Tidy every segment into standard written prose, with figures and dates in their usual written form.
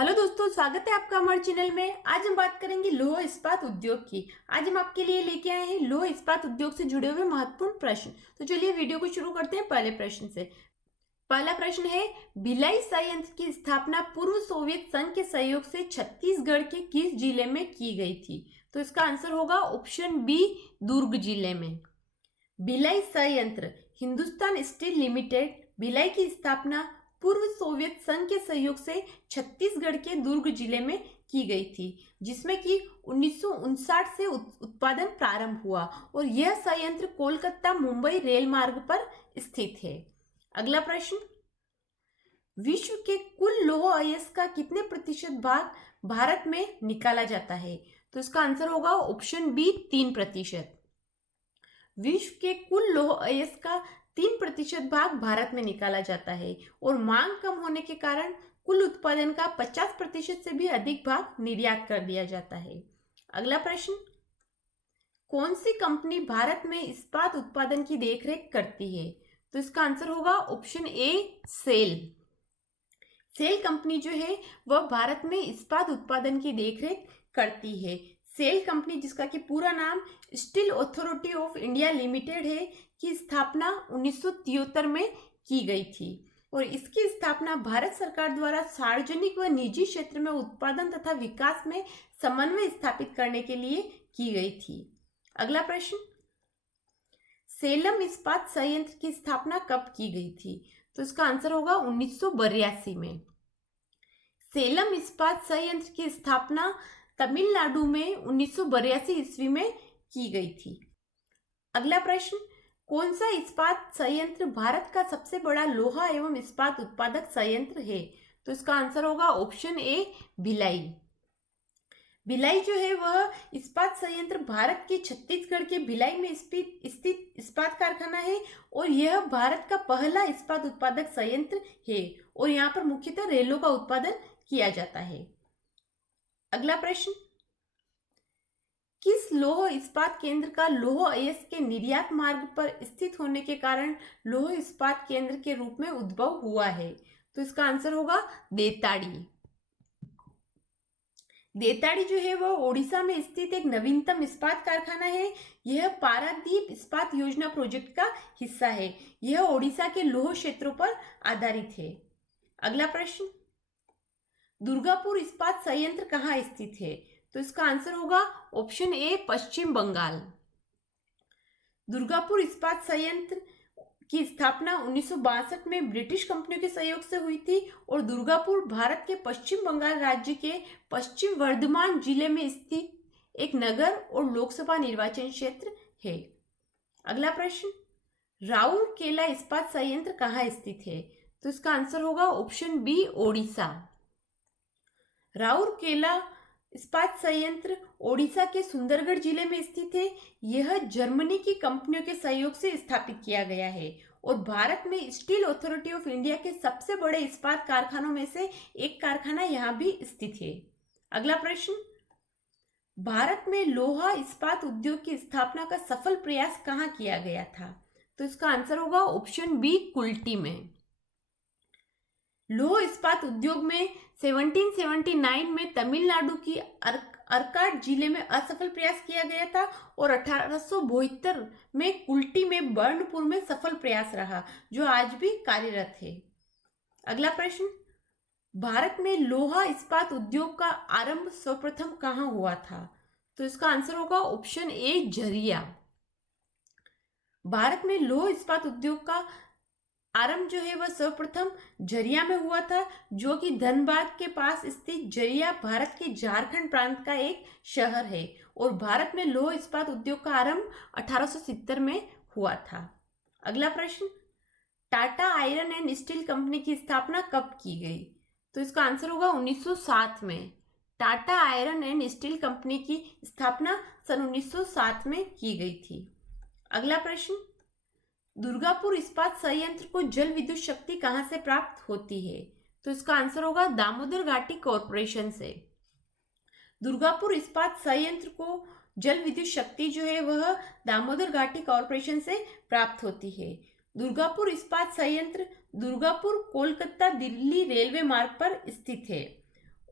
Hello दोस्तों, स्वागत है आपका हमारे चैनल में। आज हम बात करेंगे लौह इस्पात उद्योग की। आज हम आपके लिए लेके आए हैं लौह इस्पात उद्योग से जुड़े हुए महत्वपूर्ण प्रश्न। तो चलिए वीडियो को शुरू करते हैं पहले प्रश्न से। पहला प्रश्न है, भिलाई संयंत्र की स्थापना पूर्व सोवियत संघ के सहयोग से छत्तीसगढ़ के किस जिले में की गई थी? तो इसका आंसर होगा ऑप्शन बी, दुर्ग जिले में। भिलाई संयंत्र हिंदुस्तान स्टील लिमिटेड भिलाई की स्थापना पूर्व सोवियत संघ के सहयोग से छत्तीसगढ़ के दुर्ग जिले में की गई थी, जिसमें कि 1959 से उत्पादन प्रारंभ हुआ और यह संयंत्र कोलकाता मुंबई रेल मार्ग पर स्थित है। अगला प्रश्न, विश्व के कुल लौह अयस्क का कितने प्रतिशत भाग भारत में निकाला जाता है? तो इसका आंसर होगा ऑप्शन बी, 3%। विश्व के कुल लौह अयस्क का 3% भाग भारत में निकाला जाता है और मांग कम होने के कारण कुल उत्पादन का 50% से भी अधिक भाग निर्यात कर दिया जाता है। अगला प्रश्न, कौन सी कंपनी भारत में इस्पात उत्पादन की देखरेख करती है? तो इसका आंसर होगा option A, SAIL. SAIL company जो है वह भारत में इस्पात उत्पादन की देखरेख करती है। सेल कंपनी, जिसका कि पूरा नाम steel authority of India limited है, की स्थापना 1973 में की गई थी और इसकी स्थापना भारत सरकार द्वारा सार्वजनिक व निजी क्षेत्र में उत्पादन तथा विकास में समन्वय स्थापित करने के लिए की गई थी। अगला प्रश्न, सेलम इस्पात संयंत्र की स्थापना कब की गई थी? तो इसका आंसर होगा 1982 में। सेलम इस्पात संयंत्र की स्थापना तमिलनाडु में 1982 ईस्वी में की गई थी। अगला प्रश्न, कौन सा इस्पात संयंत्र भारत का सबसे बड़ा लोहा एवं इस्पात उत्पादक संयंत्र है? तो इसका आंसर होगा ऑप्शन ए, भिलाई। भिलाई जो है वह इस्पात संयंत्र भारत के छत्तीसगढ़ के भिलाई में स्थित इस्पात कारखाना है और यह भारत का पहला इस्पात उत्पादक संयंत्र है और यहाँ पर मुख्यतः रेलों का उत्पादन किया जाता है। अगला प्रश्न, किस लौह इस्पात केंद्र का लौह अयस्क के निर्यात मार्ग पर स्थित होने के कारण लौह इस्पात केंद्र के रूप में उद्भव हुआ है? तो इसका आंसर होगा देताड़ी। देताड़ी जो है वह ओडिशा में स्थित एक नवीनतम इस्पात कारखाना है। यह पारादीप इस्पात योजना प्रोजेक्ट का हिस्सा है। यह ओडिशा के लौह क्षेत्रों पर आधारित है। अगला प्रश्न, दुर्गापुर इस्पात संयंत्र कहाँ स्थित है? तो इसका आंसर होगा ऑप्शन ए, पश्चिम बंगाल। दुर्गापुर इस्पात संयंत्र की स्थापना 1962 में ब्रिटिश कंपनियों के सहयोग से हुई थी और दुर्गापुर भारत के पश्चिम बंगाल राज्य के पश्चिम वर्धमान जिले में स्थित एक नगर और लोकसभा निर्वाचन क्षेत्र है। अगला प्रश्न, राउरकेला इस्पात संयंत्र कहाँ स्थित है? तो इसका आंसर होगा ऑप्शन बी, ओडिशा। राउरकेला इस्पात संयंत्र ओडिशा के सुंदरगढ़ जिले में स्थित है। यह जर्मनी की कंपनियों के सहयोग से स्थापित किया गया है और भारत में स्टील अथॉरिटी ऑफ इंडिया के सबसे बड़े इस्पात कारखानों में से एक कारखाना यहाँ भी स्थित है। अगला प्रश्न, भारत में लोहा इस्पात उद्योग की स्थापना का सफल प्रयास कहाँ किया गया था? तो इसका आंसर होगा ऑप्शन बी, कुल्टी में। लौह इस्पात उद्योग में 1779 में तमिलनाडु की अर्काड जिले में असफल प्रयास किया गया था और 1872 में कुल्टी में बर्नपुर में सफल प्रयास रहा, जो आज भी कार्यरत है। अगला प्रश्न, भारत में लोहा इस्पात उद्योग का आरंभ सर्वप्रथम कहाँ हुआ था? तो इसका आंसर होगा ऑप्शन ए, झरिया। भारत में लोह इस्पात उद्योग का आरंभ जो है वह सर्वप्रथम झरिया में हुआ था, जो कि धनबाद के पास स्थित झरिया भारत के झारखंड प्रांत का एक शहर है और भारत में लौह इस्पात उद्योग का आरंभ 1870 में हुआ था। अगला प्रश्न, Tata iron and steel company की स्थापना कब की गई? तो इसका आंसर होगा 1907 में। Tata iron and steel company की स्थापना सन 1907 में की गई थी। अगला प्रश्न, दुर्गापुर इस्पात संयंत्र को जल विद्युत शक्ति कहां से प्राप्त होती है? तो इसका आंसर होगा दामोदर घाटी कॉरपोरेशन से। दुर्गापुर इस्पात संयंत्र को जल विद्युत शक्ति जो है वह दामोदर घाटी कॉरपोरेशन से प्राप्त होती है। दुर्गापुर इस्पात संयंत्र दुर्गापुर कोलकाता दिल्ली रेलवे मार्ग पर स्थित है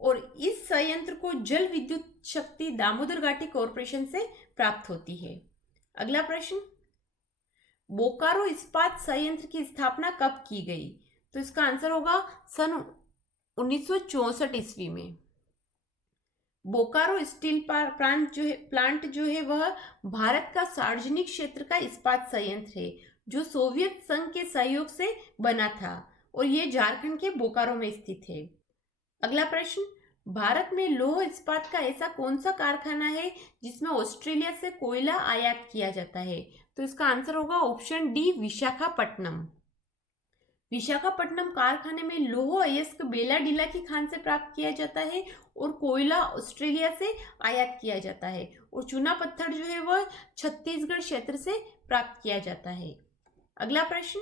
और इस संयंत्र को जल विद्युत शक्ति दामोदर घाटी कॉरपोरेशन से प्राप्त होती है। अगला प्रश्न, बोकारो इस्पात संयंत्र की स्थापना कब की गई? तो इसका आंसर होगा सन 1964 ईस्वी में। बोकारो स्टील प्लांट जो है वह भारत का सार्वजनिक क्षेत्र का इस्पात संयंत्र है जो सोवियत संघ के सहयोग से बना था और यह झारखंड के बोकारो में स्थित है। अगला प्रश्न, भारत में लौह इस्पात का ऐसा कौन सा कारखाना है जिसमें ऑस्ट्रेलिया से कोयला आयात किया जाता है? तो इसका आंसर होगा ऑप्शन डी, विशाखापट्टनम। विशाखापट्टनम कारखाने में लौह अयस्क बेलाडीला की खान से प्राप्त किया जाता है और कोयला ऑस्ट्रेलिया से आयात किया जाता है और चूना पत्थर जो है वह छत्तीसगढ़ क्षेत्र से प्राप्त किया जाता है। अगला प्रश्न,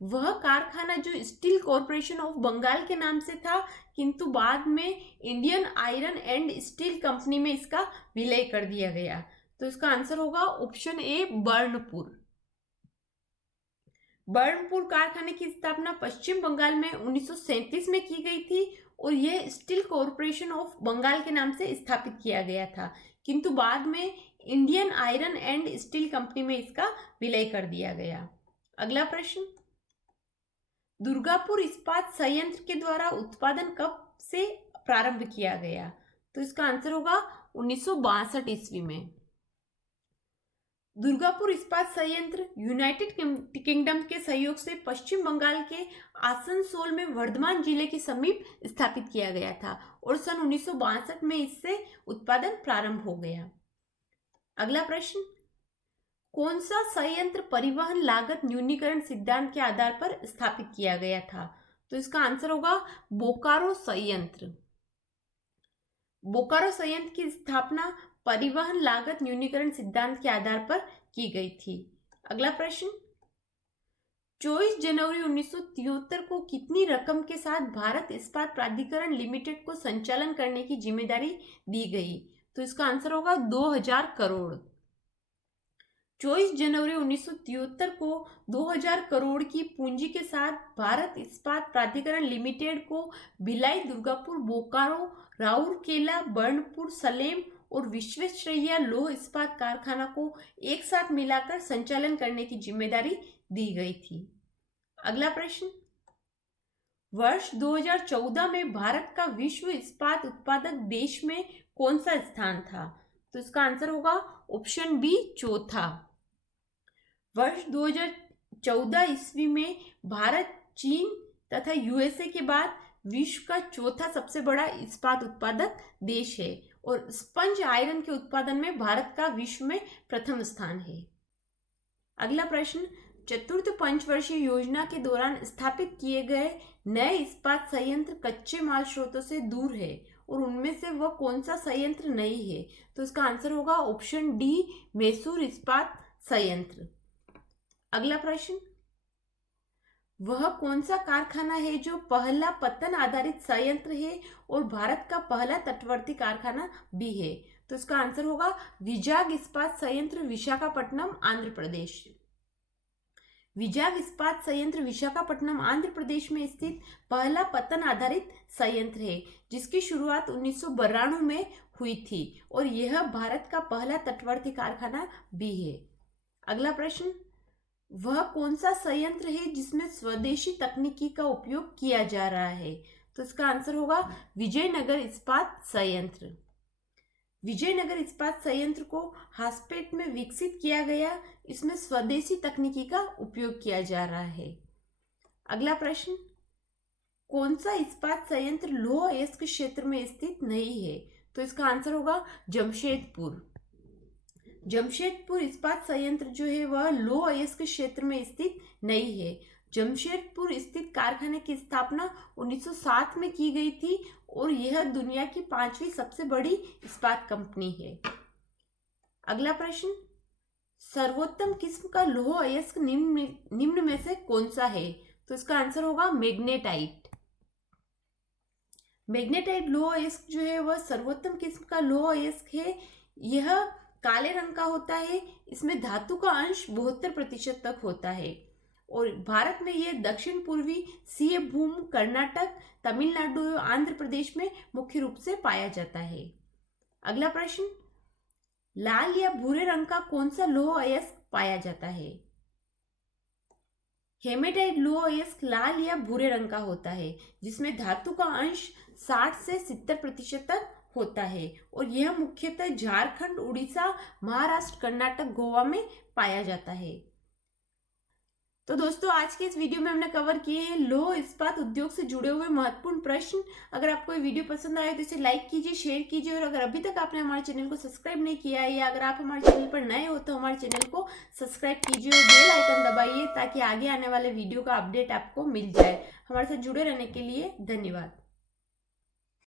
वह कारखाना जो स्टील कॉरपोरेशन ऑफ बंगाल के नाम से था किंतु बाद में Indian iron and steel company में इसका विलय कर दिया गया। तो इसका आंसर होगा ऑप्शन ए, बर्नपुर। बर्नपुर कारखाने की स्थापना पश्चिम बंगाल में 1937 में की गई थी और यह स्टील कॉरपोरेशन ऑफ बंगाल के नाम से स्थापित किया गया था किंतु बाद में Indian iron and steel company में इसका विलय कर दिया गया। अगला प्रश्न, दुर्गापुर इस्पात संयंत्र के द्वारा उत्पादन कब से प्रारंभ किया गया? तो इसका आंसर होगा 1962 ईस्वी में। दुर्गापुर इस्पात संयंत्र यूनाइटेड किंगडम के सहयोग से पश्चिम बंगाल के आसनसोल में वर्धमान जिले के समीप स्थापित किया गया था और सन 1962 में इससे उत्पादन प्रारंभ हो गया। अगला प्रश्न, कौन सा संयंत्र परिवहन लागत न्यूनीकरण सिद्धांत के आधार पर स्थापित किया गया था? तो इसका आंसर होगा बोकारो संयंत्र। बोकारो संयंत्र की स्थापना परिवहन लागत न्यूनीकरण सिद्धांत के आधार पर की गई थी। अगला प्रश्न, 24 जनवरी 1973 को कितनी रकम के साथ भारत इस्पात प्राधिकरण लिमिटेड को संचालन करने की जिम्मेदारी दी गई? तो इसका आंसर होगा 2000 करोड़। 24 जनवरी 1973 को 2000 करोड़ की पूंजी के साथ भारत इस्पात प्राधिकरण लिमिटेड को भिलाई, दुर्गापुर, बोकारो, राउरकेला, बर्नपुर, सलेम और विश्वेश्वरैया लौह इस्पात कारखाना को एक साथ मिलाकर संचालन करने की जिम्मेदारी दी गई थी। अगला प्रश्न, वर्ष 2014 में भारत का विश्व इस्पात उत्पादक देश में कौन सा स्थान था? तो इसका आंसर होगा ऑप्शन बी, चौथा। वर्ष 2014 ईस्वी में भारत, चीन तथा यूएसए के बाद विश्व का चौथा सबसे बड़ा इस्पात उत्पादक देश है और स्पंज आयरन के उत्पादन में भारत का विश्व में प्रथम स्थान है। अगला प्रश्न, चतुर्थ पंचवर्षीय योजना के दौरान स्थापित किए गए नए इस्पात संयंत्र कच्चे माल स्रोतों से दूर है और उनमें से वह कौन सा संयंत्र नहीं है? तो इसका आंसर होगा ऑप्शन डी, मैसूर इस्पात संयंत्र। अगला प्रश्न, वह कौन सा कारखाना है जो पहला पतन आधारित संयंत्र है और भारत का पहला तटवर्ती कारखाना भी है? तो इसका आंसर होगा विजाग इस्पात संयंत्र, विशाखापट्टनम, आंध्र प्रदेश। विजाग इस्पात संयंत्र विशाखापट्टनम, आंध्र प्रदेश में स्थित पहला पतन आधारित संयंत्र है जिसकी शुरुआत 1992 में हुई थी और यह भारत का पहला तटवर्ती कारखाना भी है। अगला प्रश्न, वह कौन सा संयंत्र है जिसमें स्वदेशी तकनीकी का उपयोग किया जा रहा है? तो इसका आंसर होगा विजयनगर इस्पात संयंत्र। विजयनगर इस्पात संयंत्र को हासपेट में विकसित किया गया, इसमें स्वदेशी तकनीकी का उपयोग किया जा रहा है। अगला प्रश्न, कौन सा इस्पात संयंत्र लौह अयस्क क्षेत्र में स्थित नहीं है? तो इसका आंसर होगा जमशेदपुर। जमशेदपुर इस्पात संयंत्र जो है वह लौह अयस्क क्षेत्र में स्थित नहीं है। जमशेदपुर स्थित कारखाने की स्थापना 1907 में की गई थी और यह दुनिया की 5वीं सबसे बड़ी इस्पात कंपनी है। अगला प्रश्न, सर्वोत्तम किस्म का लौह अयस्क निम्न में से कौन सा है? तो इसका आंसर होगा मैग्नेटाइट। मैग्नेटाइट लौह अयस्क जो है वह सर्वोत्तम किस्म का लौह अयस्क है। यह काले रंग का होता है, इसमें धातु का अंश 72% तक होता है और भारत में यह दक्षिण पूर्वी सीय भूमि कर्नाटक, तमिलनाडु और आंध्र प्रदेश में मुख्य रूप से पाया जाता है। अगला प्रश्न, लाल या भूरे रंग का कौन सा लौह अयस्क पाया जाता है? हेमेटाइट लौह अयस्क लाल या भूरे रंग का होता है, जिसमें धातु का अंश 60 से 70% तक होता है और यह मुख्यतः झारखंड, उड़ीसा, महाराष्ट्र, कर्नाटक, गोवा में पाया जाता है। तो दोस्तों, आज के इस वीडियो में हमने कवर किए हैं लौह इस्पात उद्योग से जुड़े हुए महत्वपूर्ण प्रश्न। अगर आपको ये वीडियो पसंद आए तो इसे लाइक कीजिए, शेयर कीजिए और अगर अभी तक आपने हमारे चैनल को सब्सक्राइब नहीं किया है या अगर आप हमारे चैनल पर नए हो तो हमारे चैनल को सब्सक्राइब कीजिए और बेल आइकन दबाइए ताकि आगे आने वाले वीडियो का अपडेट आपको मिल जाए। हमारे साथ जुड़े रहने के लिए धन्यवाद।